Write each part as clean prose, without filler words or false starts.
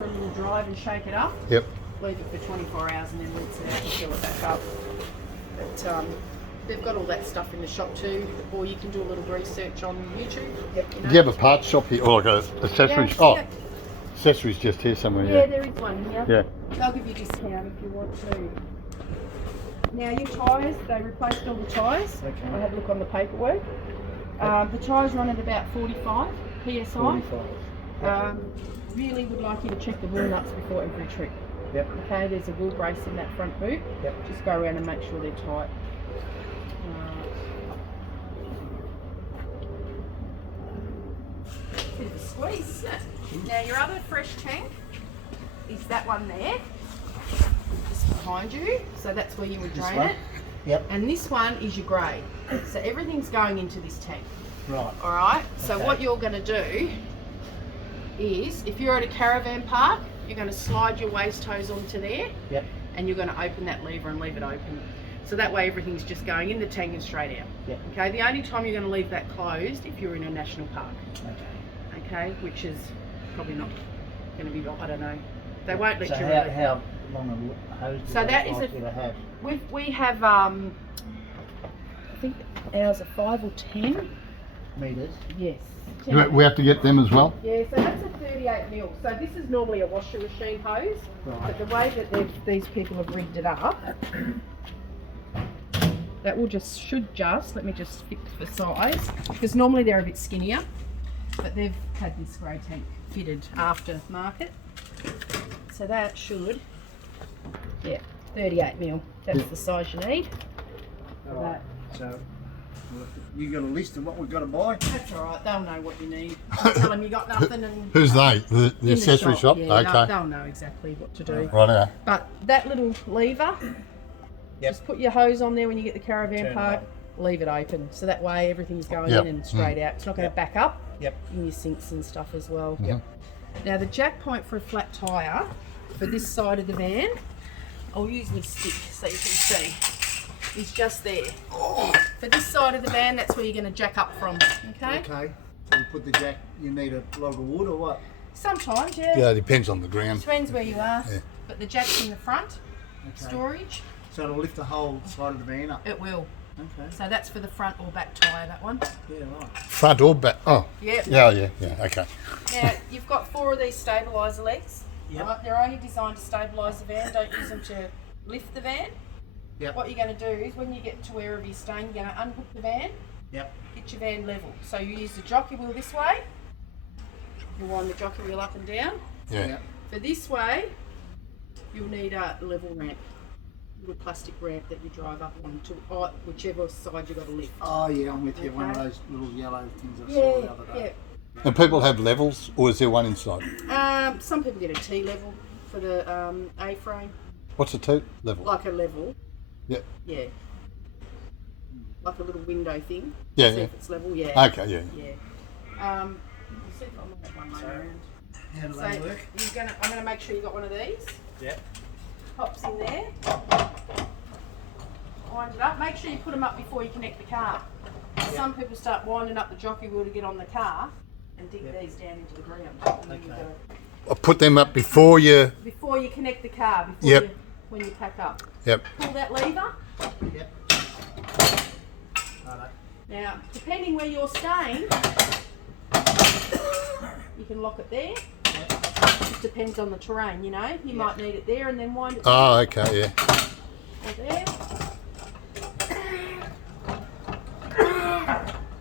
for a little drive and shake it up. Yep. Leave it for 24 hours and then rinse it out and fill it back up. But they've got all that stuff in the shop too, or you can do a little research on YouTube. Yep. Do you have a parts shop here, or like a accessories? Yeah, oh, yeah. accessories just here somewhere. Yeah, there is one here. Yeah. They'll give you a discount if you want to. Now your tyres, they replaced all the tyres. Okay. I had a look on the paperwork. The tyres run at about 45 PSI. 45. Really would like you to check the wheel nuts before every trip. Yep. Okay, there's a wheel brace in that front boot. Yep. Just go around and make sure they're tight. Bit of a squeeze, isn't it? Now your other fresh tank is that one there, just behind you. So that's where you would This drain one? it. Yep. And this one is your grey. So everything's going into this tank. Right. All right. So Okay. what you're going to do is, if you're at a caravan park, you're going to slide your waste hose onto there, Yep. and you're going to open that lever and leave it open. So that way everything's just going in the tank and straight out. Yep. Okay. The only time you're going to leave that closed if you're in a national park. Okay. Okay, which is probably not going to be. I don't know. They won't let So you. how long a hose do So they that is like a- you to have? We have I think ours are 5 or 10. Meters. Yes. We have to get them as well. Yeah, so that's a 38 mil. So this is normally a washing machine hose, Right. but the way that these people have rigged it up, that will should just, let me just fix the size, because normally they're a bit skinnier, but they've had this grey tank fitted after market. So that should, yeah, 38 mil. That's the size you need. All right. So you got a list of what we've got to buy? That's all right. They'll know what you need. Just tell them you got nothing and. Who's they? The in the accessory shop? Yeah, Okay. they'll know exactly what to do. Right. But that little lever, Yep. just put your hose on there when you get the caravan Turn it park, on. leave it open. So that way everything's going Yep. in and straight out. It's not going to back up Yep. in your sinks and stuff as well. Yep. Now the jack point for a flat tyre for this side of the van, I'll use my stick so you can see, is just there. For this side of the van, that's where you're going to jack up from, okay? Okay. So you put the jack, you need a log of wood or what? Sometimes, yeah. Yeah, it depends on the ground. Depends where you are. Yeah. But the jack's in the front, Okay. storage, So it'll lift the whole side of the van up. it will. Okay. So that's for the front or back tyre, that one. Yeah, right. Front or back? Oh. Yep. Yeah. Okay. Now, you've got 4 of these stabiliser legs. Yep. Right? They're only designed to stabilise the van. Don't use them to lift the van. Yep. What you're going to do is when you get to wherever you're staying, you're going to unhook the van, Yep. get your van level. So you use the jockey wheel this way. You wind the jockey wheel up and down. Yeah. Yep. For this way, you'll need a level ramp. Little plastic ramp that you drive up on to whichever side you've got to lift. Oh yeah, I'm with you. One of Okay. those little yellow things I saw Yeah, the other day. And people have levels, or is there one inside? yeah. Some people get a T level for the A-frame, What's a two level? like a level. Yeah. Yeah. Like a little window thing. Yeah, See yeah. if it's level. Yeah. Okay. Yeah. Yeah. We'll see if I'm have one laying around. How do So they work? I'm gonna make sure you got one of these. Yep. Pops in there. Wind it up. Make sure you put them up before you connect the car. Some people start winding up the jockey wheel to get on the car and dig these down into the ground. And then you Okay. go- I put them up before you. Before you connect the car, before Yep. when you pack up. Yep. Pull that lever. Yep. Righto. Now, depending where you're staying, you can lock it there. Just depends on the terrain, you know. You might need it there and then wind it Oh, okay. Yeah. there.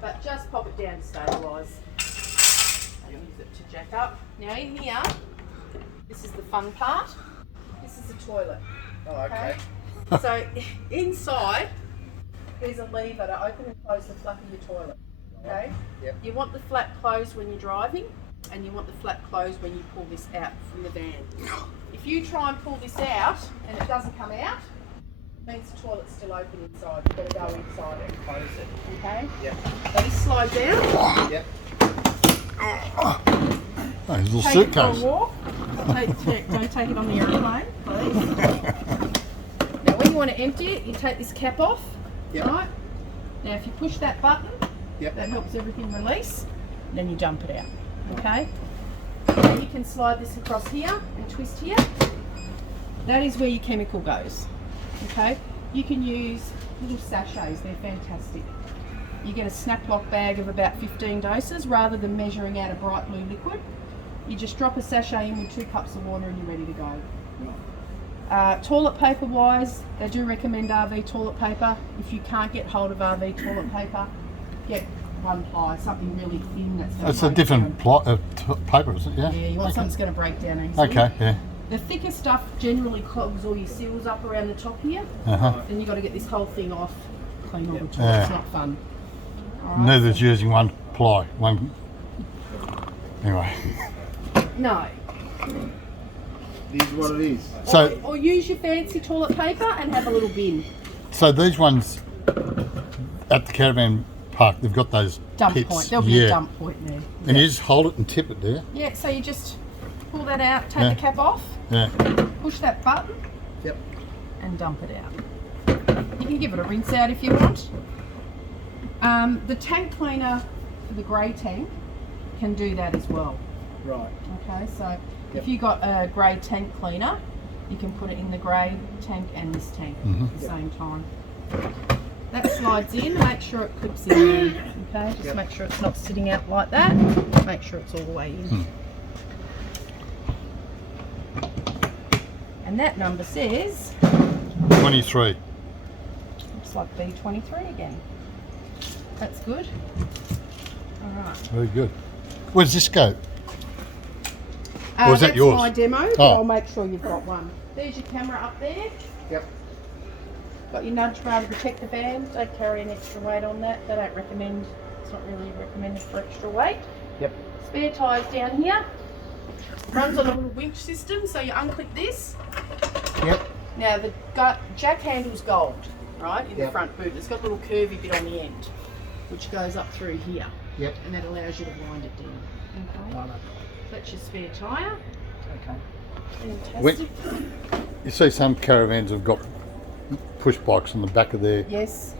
But just pop it down to stabilise. And use it to jack up. Now in here, this is the fun part. This is the toilet. Oh, Okay. So inside, there's a lever to open and close the flap of your toilet. Okay. Yep. You want the flap closed when you're driving, and you want the flap closed when you pull this out from the van. If you try and pull this out and it doesn't come out, it means the toilet's still open inside. You've got to go inside it and close it. Okay. Yep. So this slides out. Yep. Oh, his little Take it for a suitcase. walk. Don't take it on the aeroplane, please. Now when you want to empty it, you take this cap off. Yep. Right? Now if you push that button, Yep. that helps everything release, then you dump it out. Okay? Then you can slide this across here and twist here. That is where your chemical goes. Okay, you can use little sachets, they're fantastic. You get a snap lock bag of about 15 doses rather than measuring out a bright blue liquid. You just drop a sachet in with 2 cups of water and you're ready to go. Toilet paper wise, they do recommend RV toilet paper. If you can't get hold of RV toilet paper, get 1 ply, something really thin that's going It's a different paper, is it? Yeah. Yeah, you want something that's going to break down easily. Okay. Yeah. The thicker stuff generally clogs all your seals up around the top here. Uh-huh. Then you've got to get this whole thing off, clean all the toilets. Yeah. It's not fun. All right. Neither's using 1 ply. One. Anyway. No. This is what it is. So, Or use your fancy toilet paper and have a little bin. so these ones at the caravan park, they've got those Dump pits. point. There'll be yeah. a dump point there. And you just hold it and tip it there. Yeah, so you just pull that out, take Yeah. the cap off, Yeah. push that button Yep. and dump it out. You can give it a rinse out if you want. The tank cleaner for the grey tank can do that as well. Right. Okay, so Yep. if you got a grey tank cleaner, you can put it in the grey tank and this tank at the same time. That slides in, make sure it clips in there, okay? Just Yep. make sure it's not sitting out like that. Make sure it's all the way in. And that number says, 23. looks like B23 again. That's good. All right. Very good. Where's this go? Or is that that's yours? my demo, but Oh. I'll make sure you've got one. There's your camera up there. Yep. Got your nudge bar to protect the van. Don't carry an extra weight on that. They don't recommend, it's not really recommended for extra weight. Yep. Spare tyres down here. Runs on a little winch system, so you unclip this. Yep. Now the jack handle's gold, right, in the Yep. front boot. It's got a little curvy bit on the end, which goes up through here, Yep. and that allows you to wind it down. Okay. Right. That's your spare tyre. Okay. Fantastic. You see some caravans have got push bikes on the back of their. Yes.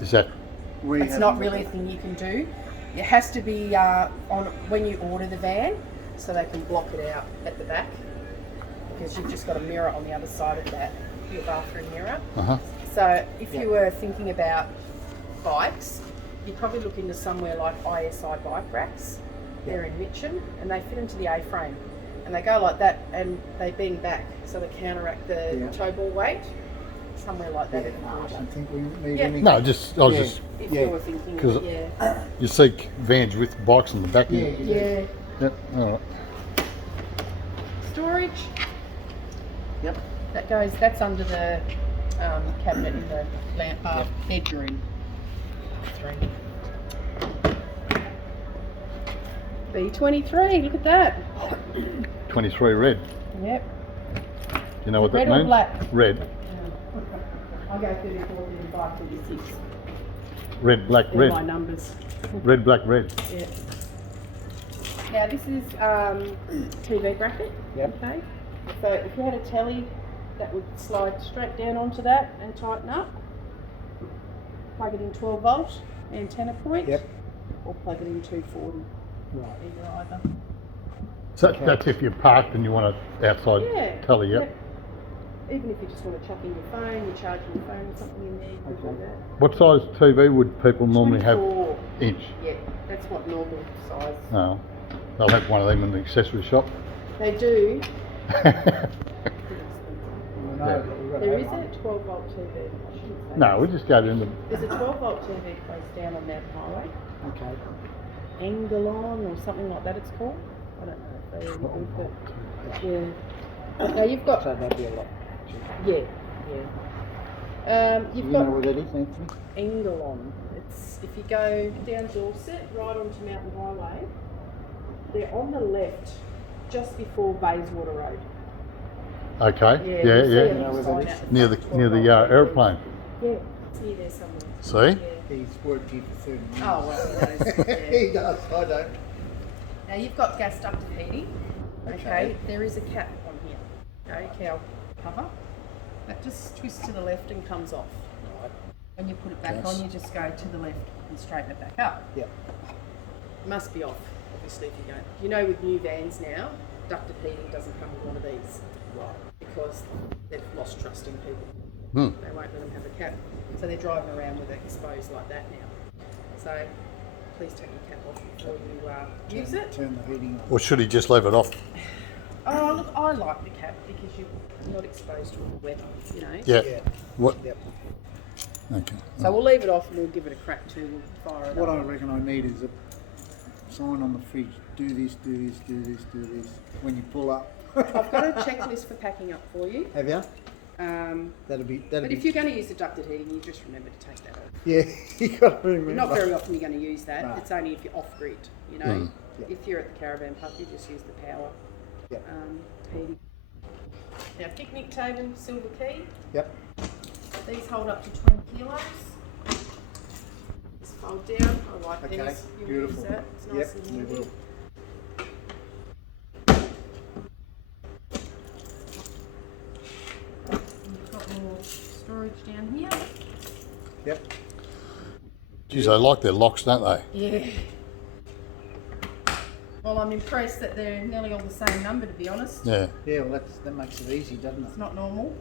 Is that? It's not really a thing you can do. It has to be on when you order the van, so they can block it out at the back, because you've just got a mirror on the other side of that, your bathroom mirror. Uh-huh. So if you were thinking about bikes, you'd probably look into somewhere like ISI bike racks. They're in Mitcham, and they fit into the A-frame, and they go like that, and they bend back, so they counteract the Yeah. tow ball weight. Somewhere like that. Yeah, at the no, I bottom. don't think we need Yeah. any. No, just I was Yeah. just. If Yeah. you were thinking, 'Cause yeah. You see vans with bikes on the back. Yeah. Of it. Yeah. Yep. All right. Storage. Yep. That's under the cabinet in the bedroom. B23, look at that. 23 red. Yep. You know what Red that or means? black? Red. I'll go 34, 35, 36. Red, black, They're my red. numbers. Red, black, red. Yeah. Now this is TV bracket. Yep. Okay. So if you had a telly, that would slide straight down onto that and tighten up. Plug it in 12 volt antenna point. Yep. Or plug it in 240. Right. Either. So Okay. that's if you're parked and you want an outside Yeah. telly. Yep. Even if you just want to chuck in your phone, you're charging your phone or something in there, you can do that. What size TV would people normally have? 24. Inch. Yeah, that's what normal size. Oh, they'll have one of them in the accessory shop. They do. We know, but we've got to There have is one. a 12 volt TV. I shouldn't say No, we this. just go in the. There's a 12 volt TV place down on Mount Highway. Okay. Engalon or something like that it's called. I don't know if they're any good, but yeah. Now you've got, So that'd be a lot. yeah. You've You got know where that is, Anthony? Engalon. It's if you go down Dorset, right onto Mountain Highway. They're on the left, just before Bayswater Road. Okay. Yeah, Yeah, you'll see yeah. a You know little where sign that out is? the Near the front, near 12 the volt TV. aeroplane. Yeah, it's near there somewhere. See? Yeah. He's worked here for 30 years. Oh well, he knows. Yeah. He does, I don't. Now you've got gas ducted heating. Okay. Okay. There is a cap on here. Okay, cow cover. That just twists to the left and comes off. Right. When you put it back Yes. on, you just go to the left and straighten it back up. Yep. Must be off. obviously if you don't. You know, with new vans now, ducted heating doesn't come with one of these. Right. Because they've lost trust in people. Hmm. They won't let them have a cap. So they're driving around with it exposed like that now. So please take your cap off before you use it. Turn the heating on. Or should he just leave it off? Oh, look, I like the cap because you're not exposed to all the weather, you know. Yeah. Yeah. What? Yep. Okay. So we'll leave it off and we'll give it a crack too. We'll fire it What up. I reckon I need is a sign on the fridge. Do this, do this, do this, do this. When you pull up. I've got a checklist for packing up for you. Have you? Um, That'll be. but if you're going to use the ducted heating, you just remember to take that off. Yeah, you got to remember. Not very often you're going to use that. Right. It's only if you're off grid. You know, Mm. Yep. if you're at the caravan park, you just use the power Yep. heating. Now, picnic table, silver key. Yep. These hold up to 20 kilos. Just fold down. I like Okay, these. You'll beautiful. use that. It's nice Yep, and we handy. will. You've got more storage down here. Yep. Geez, they like their locks, don't they? Yeah. Well, I'm impressed that they're nearly all the same number, to be honest. Yeah. Yeah, well, that makes it easy, doesn't it? It's not normal.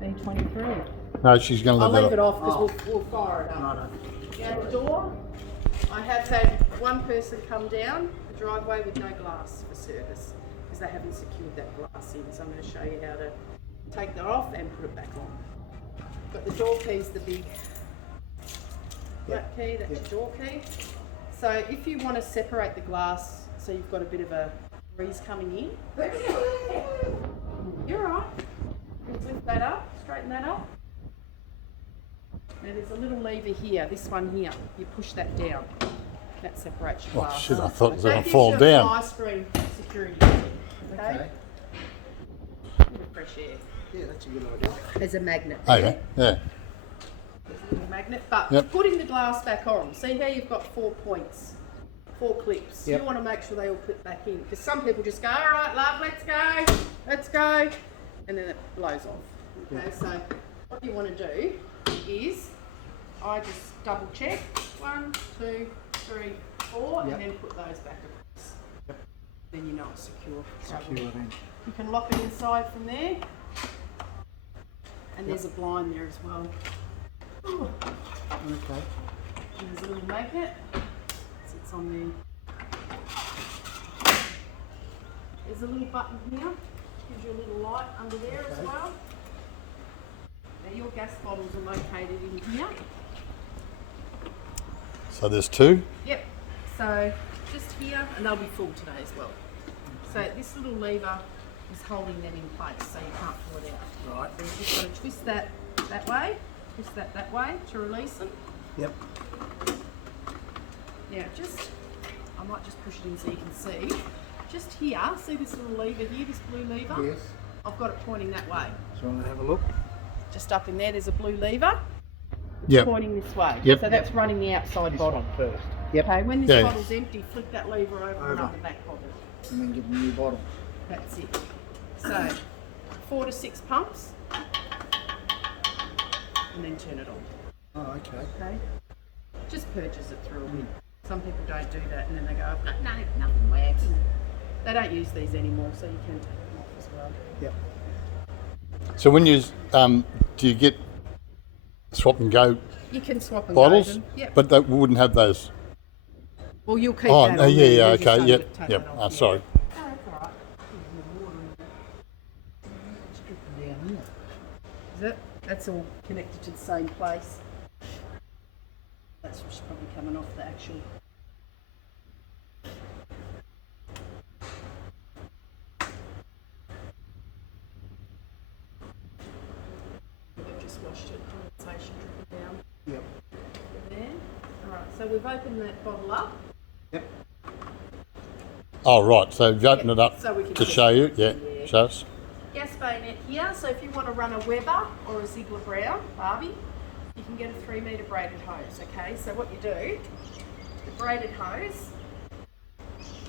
B23. No, she's going to I'll leave leave that it off. off because we'll fire it up. Righto. Now the door, I have had one person come down the driveway with no glass for service because they haven't secured that glass in. So I'm going to show you how to take that off and put it back on. But the door key's the big black key, that's Yep. your door key. So if you want to separate the glass so you've got a bit of a breeze coming in, you're alright. Lift that up, straighten that up. Now there's a little lever here, this one here. You push that down. That separates your Oh, glass. shit, I thought it was That going to gives fall you a down. fire screen security. Okay? Okay. Bit of fresh air. Yeah, that's a good idea. There's a magnet. Okay, there. yeah. There's a little magnet. But Yep. putting the glass back on, see how you've got 4 points, 4 clips. Yep. You want to make sure they all clip back in. Because some people just go, all right, love, let's go. And then it blows off. Okay, so what you want to do is, I just double check, 1, 2, 3, 4, Yep. and then put those back across. Yep. Then you know it's secure. Secure then. You can lock it inside from there. And there's a blind there as well. Ooh. Okay. And there's a little magnet. Sits on there. There's a little button here. Gives you a little light under there as Okay. well. Now your gas bottles are located in here. So there's 2. Yep. So just here, and they'll be full today as well. So this little lever is holding them in place, so you can't pull it out. Right. So you've just got to twist that way, twist that way to release them. Yep. Now just, I might just push it in so you can see. Just here, see this little lever here, this blue lever? Yes. I've got it pointing that way. So I'm going to have a look. Just up in there, there's a blue lever. It's Yep. pointing this way. Yep. So that's running the outside This bottle. one first. Yep. Okay, when this Yeah. bottle's empty, flip that lever over and Over. up the back bottle. And then give them a new bottle. That's it. So 4 to 6 pumps, and then turn it on. Oh, okay. Okay. Just purges it through a bit. Some people don't do that, and then they go, "I've got nothing working." They don't use these anymore, so you can take them off as well. Yep. So when you, do you get swap and go You can swap and bottles? go them. Yep. But they wouldn't have those. Well, you'll keep Oh, that no, on yeah, there, yeah, you just okay, don't yep, take yep. that off, Oh, yeah. sorry. Oh, that's all right. It's dripping down here. Is it? That's all connected to the same place. That's what's probably coming off the actual. We've just washed it, condensation dripping down Yep. there. Alright, so we've opened that bottle up. Yep. Oh, right. So you've opened it up So we can to just- show you. Yeah, Yeah. show us. Gas bayonet here, so if you want to run a Weber or a Ziegler Brown Barbie, you can get a 3 metre braided hose, okay? So what you do, the braided hose,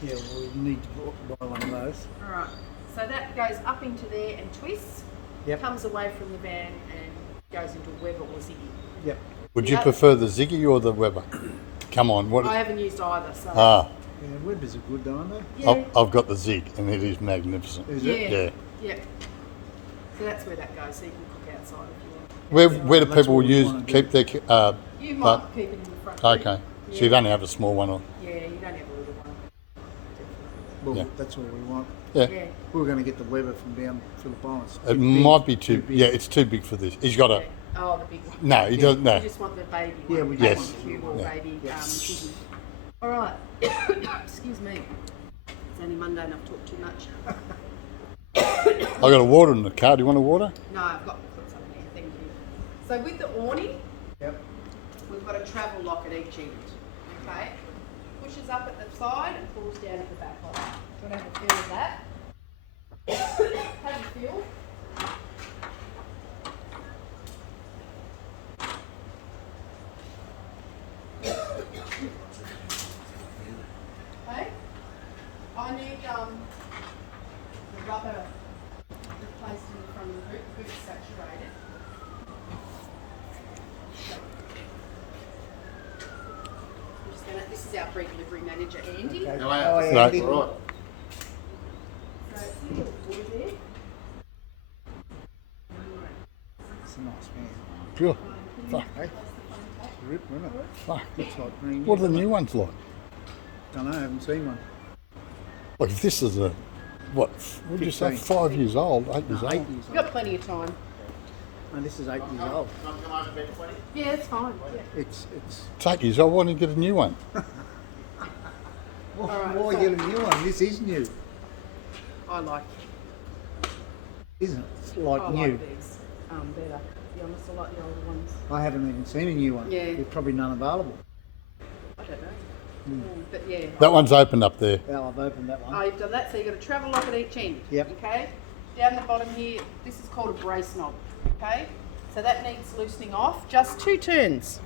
Yeah, we'll need to buy one of those. alright, so that goes up into there and twists, Yep. comes away from the van and goes into a Weber or Ziggy. Yep. Would you Yeah. prefer the Ziggy or the Weber? Come on, what? I haven't used either, so Ah, Yeah, Webbers are good, though, aren't they? Yeah. I've got the Zig, and it is magnificent. Is Yeah. it? Yeah. Yeah. So that's where that goes. So you can cook outside if you want. Where do That's people what we use wanna do. keep their? You might keep it in the front. room. Okay. Yeah. So you don't have a small one, or Yeah, you don't have a little one. Well, Yeah. that's all we want. yeah. Yeah. We were going to get the Weber from down Phillip Islands. It might be too. Yeah, it's too big for this. He's got a. Yeah. Oh, the big one. No, he doesn't. No. You just want the baby Yeah, one. we You don't just want the cube or Yeah. baby Yeah. kitten. All right. Excuse me. It's only Monday and I've talked too much. I got a water in the car. Do you want a water? No, I've got some there. Thank you. So with the awning, Yep. we've got a travel lock at each end. Okay. Pushes up at the side and pulls down at the back like that. Do you want to have a feel of that? Have a feel. Okay. I need the rubber replaced in the front of the boot. The boot's saturated. I'm just gonna, this is our pre-delivery manager, Andy. Okay. Oh, Oh, yeah. Andy. Right. So it's a little boy there. It's a nice man. Sure. Fuck. Hey? It's a rip, isn't it? Fuck. Looks like green. What are the new ones like? Don't know, I haven't seen one. Like if this is a what? Would you say 15. 5 years old, 8 years No, 8 old? years You've old. got plenty of time. No, this is 8 years old. Yeah, it's fine. Yeah. It's It's 8 years old. Why don't you get a new one? Alright, why so- get a new one? This is new, I like isn't it? It's like I new. like these better. To be honest, I like the older ones. I haven't even seen a new one. Yeah. There's probably none available. I don't know. But yeah. That one's open up there. Well, I've opened that one. Oh, you've done that, so you've got a travel lock at each end. Yep. Okay. Down the bottom here, this is called a brace knob. Okay. So that needs loosening off. Just 2 turns.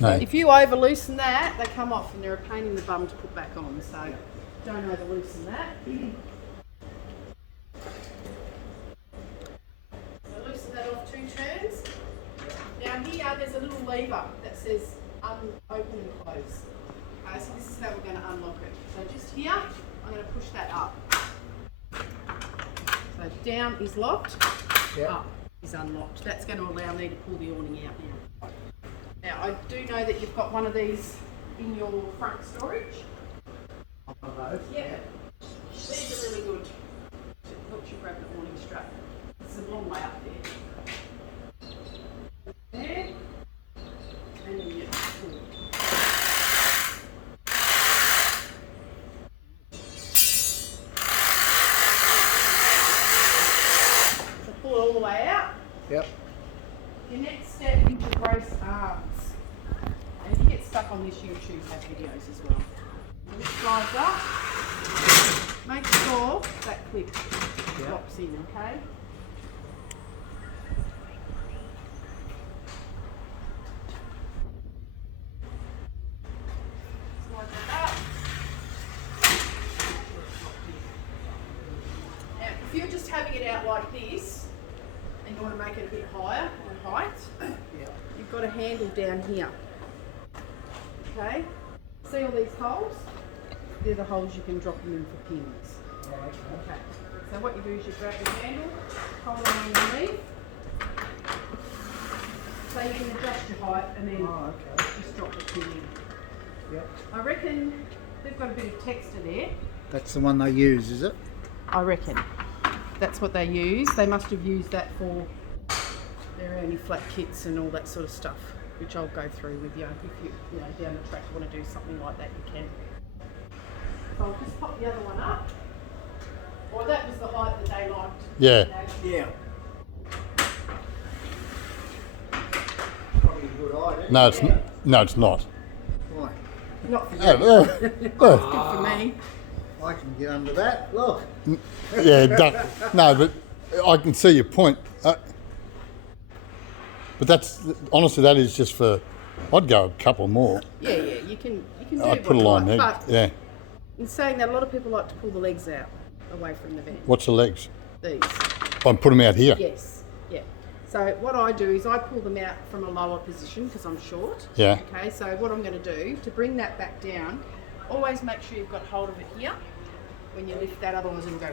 No. If you over loosen that, they come off and they're a pain in the bum to put back on. So don't over loosen that. So loosen that off 2 turns. Down here, there's a little lever that says open and close. Okay, so this is how we're going to unlock it. So just here, I'm going to push that up. So down is locked, Yep. up is unlocked. That's going to allow me to pull the awning out now. Now, I do know that you've got one of these in your front storage. Yeah. These are really good. It helps you grab the awning strap. It's a long way up there. There. And then you pull. So pull it all the way out. Yep. Your next step is to brace arms. And if you get stuck on this, YouTube have videos as well. When it slides up, make sure that clip drops in, okay? Slide that up. Now, if you're just having it out like this, and you want to make it a bit higher on height, you've got a handle down here. Okay? See all these holes? They're the holes you can drop them in for pins. Okay. So what you do is you grab the handle, hold on underneath, so you can adjust your height and then Oh, okay. just drop the pin in. Yep. I reckon they've got a bit of texture there. That's the one they use, is it? I reckon. That's what they use. They must have used that for their anti-flat kits and all that sort of stuff, which I'll go through with you. If you know, down the track want to do something like that, you can. So I'll just pop the other one up. Or that was the height that they liked. Yeah. Yeah. Probably a good idea. No, it's no, it's not. Why? Not for you. Oh, Good for me. I can get under that. Look. yeah, no, but I can see your point. But that's honestly, that is just for. I'd go a couple more. Yeah, you can do I'd put a what you line like. there. But Yeah. in saying that, a lot of people like to pull the legs out away from the vent. What's the legs? These. I put them out here. Yes, yeah. So what I do is I pull them out from a lower position because I'm short. Yeah. Okay, so what I'm going to do to bring that back down always make sure you've got hold of it here when you lift that, otherwise it'll go.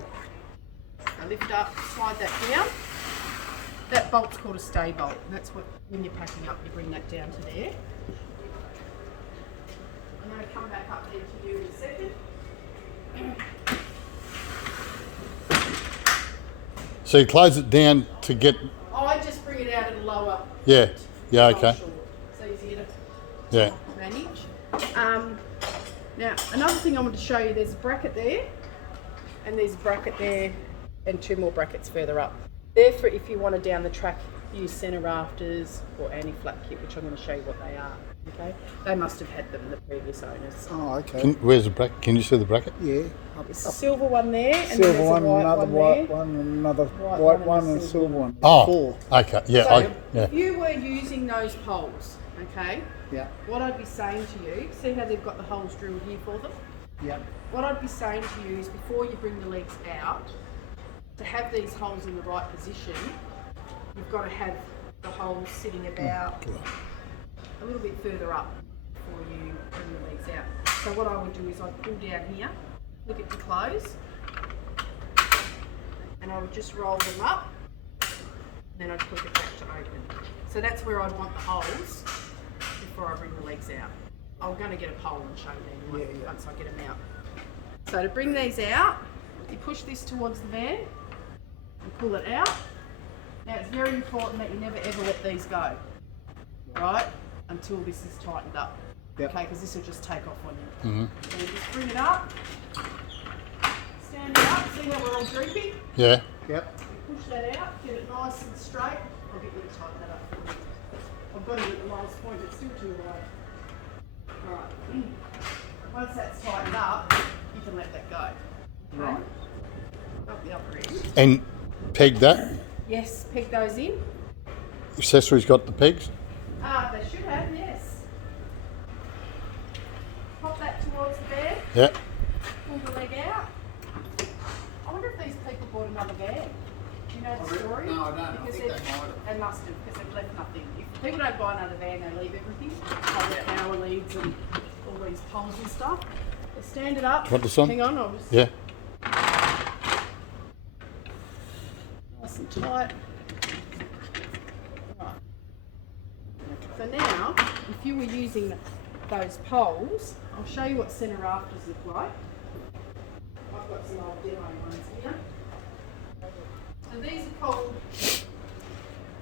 Now lift up, slide that down. That bolt's called a stay bolt, and that's what, when you're packing up, you bring that down to there. I'm going to come back up there to you in a second. So you close it down to get. I just bring it out at a lower. Yeah. Yeah. lower Okay. short. It's easier to Yeah. manage. Now, another thing I want to show you, there's a bracket there, and there's a bracket there, and 2 more brackets further up. They're for if you want to down the track use centre rafters or anti-flap kit, which I'm going to show you what they are. Okay, they must have had them, the previous owners. Oh, okay. Where's the bracket? Can you see the bracket? Yeah. There's a silver one there, and then Silver there's one, a white another one white there. one, another White white one one, and a and a silver silver one. Oh. 4. Okay. Yeah. So, yeah. if you were using those poles, okay, Yeah. what I'd be saying to you, see how they've got the holes drilled here for them? Yeah. What I'd be saying to you is before you bring the legs out, to have these holes in the right position, you've got to have the holes sitting about a little bit further up before you bring the legs out. So what I would do is I'd pull down here, look at the close, and I would just roll them up, and then I'd click it back to open. So that's where I'd want the holes before I bring the legs out. I'm going to get a pole and show you anyway once I get them out. So to bring these out, you push this towards the van and pull it out. Now it's very important that you never ever let these go, right, until this is tightened up. Yep. Okay, because this will just take off on you. So you just bring it up, stand it up, see how we're all drooping? Yeah. Yep. You push that out, get it nice and straight. I'll get you to tighten that up for you. I've got it at the lowest point, it's still too low. Alright, once that's tightened up, you can let that go. Okay? Right. Up the upper end. And peg that. Yes, peg those in. Accessories got the pegs. They should have, yes. Pop that towards the bed, Yeah. pull the leg out. I wonder if these people bought another van. Do you know the story? No, I don't. I Because think they might have. they must have, because they've left nothing. If people don't buy another van, they leave everything. Like the power leads and all these poles and stuff. They stand it up. Want this on? Hang on, I'll just Yeah. nice and tight. Right. So now, if you were using those poles, I'll show you what centre rafters look like. I've got some old demo ones here. So these are called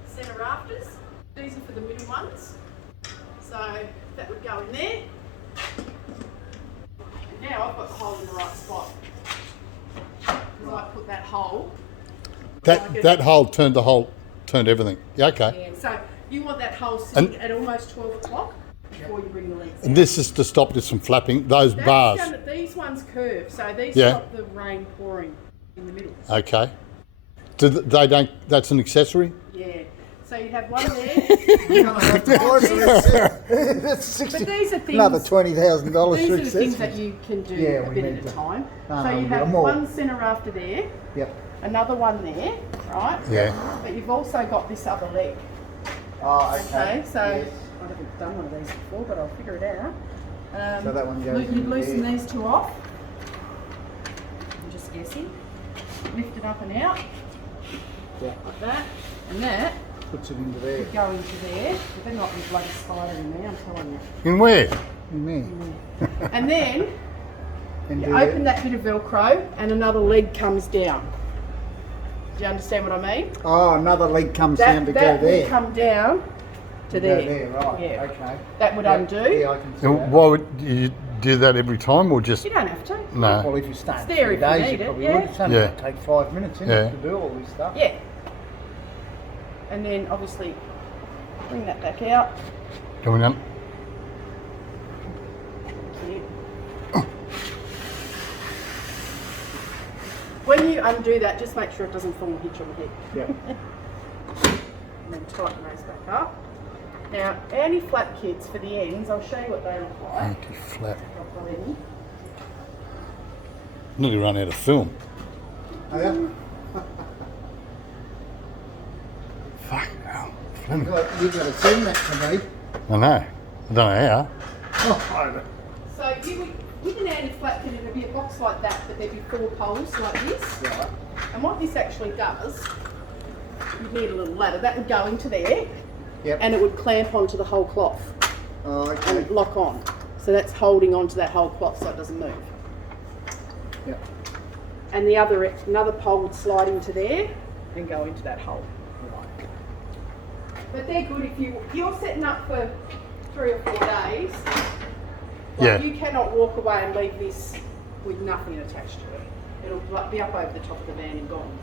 centre rafters. These are for the middle ones. So that would go in there. And now I've got the hole in the right spot. Because I put that hole. That hole turned everything. Yeah. Okay. Yeah, so you want that hole sitting at almost 12 o'clock before you bring the legs And out. this is to stop this from flapping. Those That's bars. these ones curve, so these Yeah. stop the rain pouring in the middle. Okay. They don't. That's an accessory. Yeah. So you have one there. That's 60. But these are things. Another $20,000 These for are the things that accessories. you can do Yeah, a we bit need at a to- time. Ah, So you we've have got more. one centre rafter there, Yep. another one there, right? Yeah. But you've also got this other leg. Oh, Okay, so Yes. I haven't done one of these before, but I'll figure it out. So that one goes You'd in loosen there. these two off. I'm just guessing. Lift it up and out, Yeah. like that. And that Puts it into there. would go into there. But they're not the bloody spider in there, I'm telling you. In where? In there. And then And you do open that. that bit of Velcro and another leg comes down. Do you understand what I mean? Oh, another leg comes down to go that there. would come down to Go there. there, right. Yeah. Okay. That would Yep. undo. Yeah, I can see And that. why would you do that every time, or just You don't have to. no? Well, if you stay It's 3 there if you days, need you it, probably yeah. would. It's only Yeah. going to take 5 minutes Yeah. to do all this stuff. Yeah. And then obviously bring that back out. Going on. When you undo that, just make sure it doesn't fall and hit you on the head. Yeah. And then tighten those back up. Now, anti-flap kits for the ends, I'll show you what they look like. Anti-flap. I've got any. Nearly run out of film. Oh, yeah? Fuck hell. You've got to send that to me. I know. I don't know how. Oh, So you would, with an anti-flap kit, it'd be a box like that, but there'd be 4 poles like this. Right. And what this actually does, you'd need a little ladder, that would go into there, Yep. and it would clamp onto the whole cloth Oh, okay. and lock on. So that's holding onto that whole cloth so it doesn't move. Yep. And another pole would slide into there and go into that hole. But they're good if you're setting up for 3 or 4 days. Yeah. You cannot walk away and leave this with nothing attached to it. It'll be up over the top of the van and gone.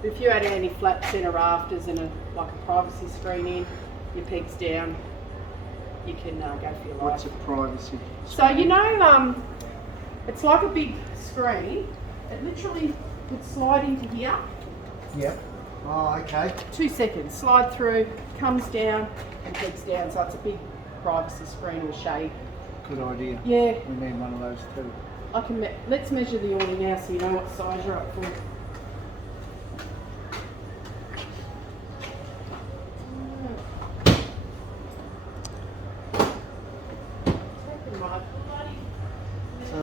But if you had anti-flap centre rafters and a privacy screen in, your pegs down, you can go for your life. What's a privacy? So it's like a big screen. It literally would slide into here. Yep. Oh, okay. 2 seconds, slide through, comes down and pegs down. So it's a big privacy screen or shade. Good idea. Yeah, We need one of those too. let's measure the awning now so you know what size you're up for.